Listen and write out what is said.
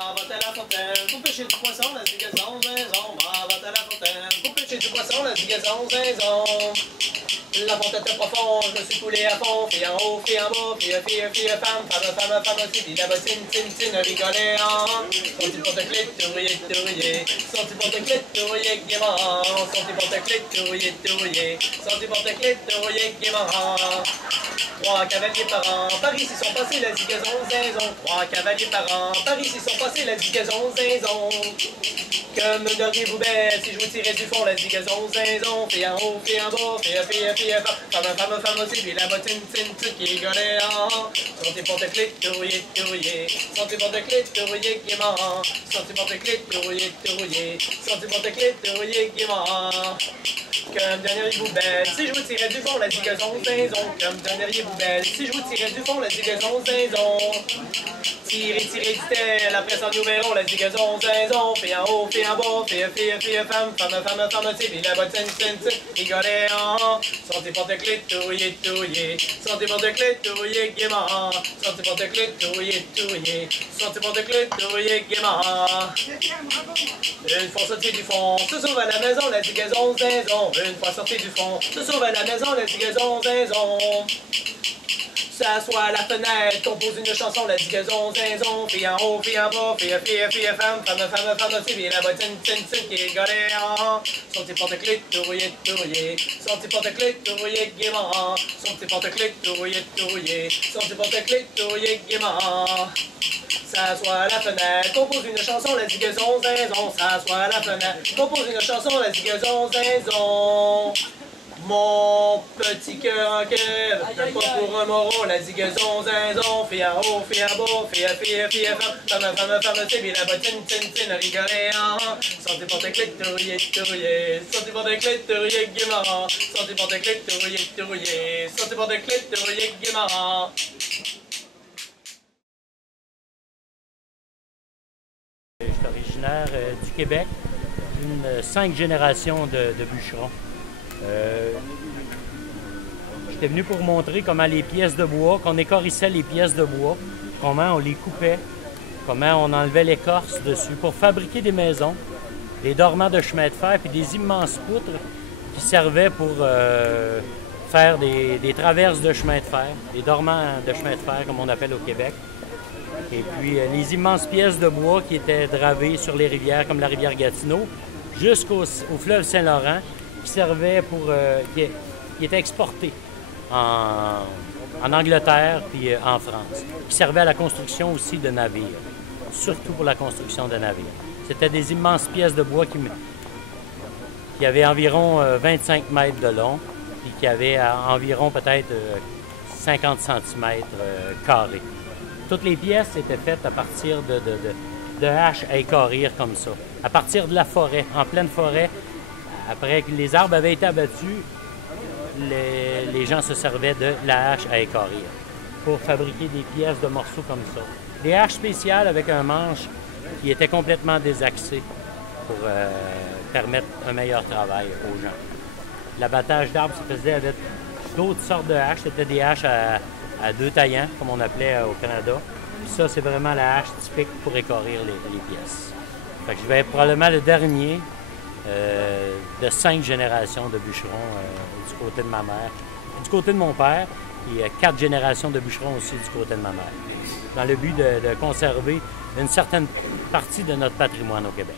va à la fontaine, pour pêcher du poisson, la zigazon, zinzon. Va à la fontaine, pour pêcher du poisson, la zigazon, zinzon. La fontaine est profonde, je me suis coulé à fond, fille en haut, fille en bas, fille, femme, femme aussi, puis là-bas, tin, rigoléant. Sont-ils pour te clé, sont-ils pour te clé, gaiement, sont-ils pour te clé, sont-ils pour te clé, gaiement. 3 cavaliers par an, par ici sont passés la zigazon, zinzon. 3 cavaliers par an, par ici sont passés la zigazon, zinzon. Que me donneriez-vous belle si je vous tirais du fond la zigazon, zinzon. Fille en haut, fille en bas, fille, femme aussi, puis la bottine, qui est goléant. Sont-ils pour te clé, sont-ils pour te clé, gaiement. Sont-ils pour te clé, sont-ils pour te clé, gaiement. Que me donneriez-vous belle si je vous tirais du fond la zigazon, zinzon. Que me donneriez-vous belle si je vous tirais du fond la zigazon, zinzon. Tirez du tel, après ça nous verrons la zigazon, zinzon. Fille en haut, fille en bas, fille, femme aussi, puis la bottine, rigoléant. Sont-ils pour te clé, sont-ils pour te clé, gaiement. Sont-ils pour te clé, sont-ils pour te clé, gaiement. Une fois sorti du fond, se sauve à la maison la zigazon, zinzon. Une fois sorti du fond, se sauve à la maison la zigazon, zinzon. S'assoit à la fenêtre, compose une chanson, la zigazon, zinzon. Fille en haut, fille en bas, fille, femme aussi, puis la bottine, qui est goléant. Sont-ils pour te clé, sont-ils pour te clé, gaiement. Sont-ils pour te clé, sont-ils pour te clé, gaiement. S'assoit à la fenêtre, compose une chanson, la zigazon, zinzon. S'assoit à la fenêtre, compose une chanson, la zigazon, zinzon. Mon petit cœur en cœur, même pas pour un moron, la zigazon, zinzon. Fille en haut, fille en bas, fille, femme aussi, puis la bottine, rigoléant. Sont-ils pour te clé, sont-ils pour te clé, gaiement. Sont-ils pour te clé, sont-ils pour te clé, gaiement. Je suis originaire du Québec, d'une 5 générations de bûcherons. J'étais venu pour montrer comment les pièces de bois, qu'on écorissait les pièces de bois, comment on les coupait, comment on enlevait l'écorce dessus pour fabriquer des maisons, des dormants de chemin de fer, puis des immenses poutres qui servaient pour faire des traverses de chemin de fer, des dormants de chemin de fer comme on appelle au Québec. Et puis les immenses pièces de bois qui étaient dravées sur les rivières comme la rivière Gatineau jusqu'au fleuve Saint-Laurent, qui servait pour, qui était exporté en Angleterre puis en France, qui servait à la construction aussi de navires, surtout pour la construction de navires. C'était des immenses pièces de bois qui avaient environ 25 mètres de long et qui avaient environ peut-être 50 cm carrés. Toutes les pièces étaient faites à partir de haches à équarrir comme ça, à partir de la forêt, en pleine forêt. Après que les arbres avaient été abattus, les gens se servaient de la hache à équarrir pour fabriquer des pièces de morceaux comme ça. Des haches spéciales avec un manche qui était complètement désaxé pour permettre un meilleur travail aux gens. L'abattage d'arbres se faisait avec d'autres sortes de haches. C'était des haches à 2 taillants, comme on appelait au Canada. Puis ça, c'est vraiment la hache typique pour équarrir les pièces. Fait que je vais être probablement le dernier de 5 générations de bûcherons du côté de ma mère, du côté de mon père, et 4 générations de bûcherons aussi du côté de ma mère, dans le but de conserver une certaine partie de notre patrimoine au Québec.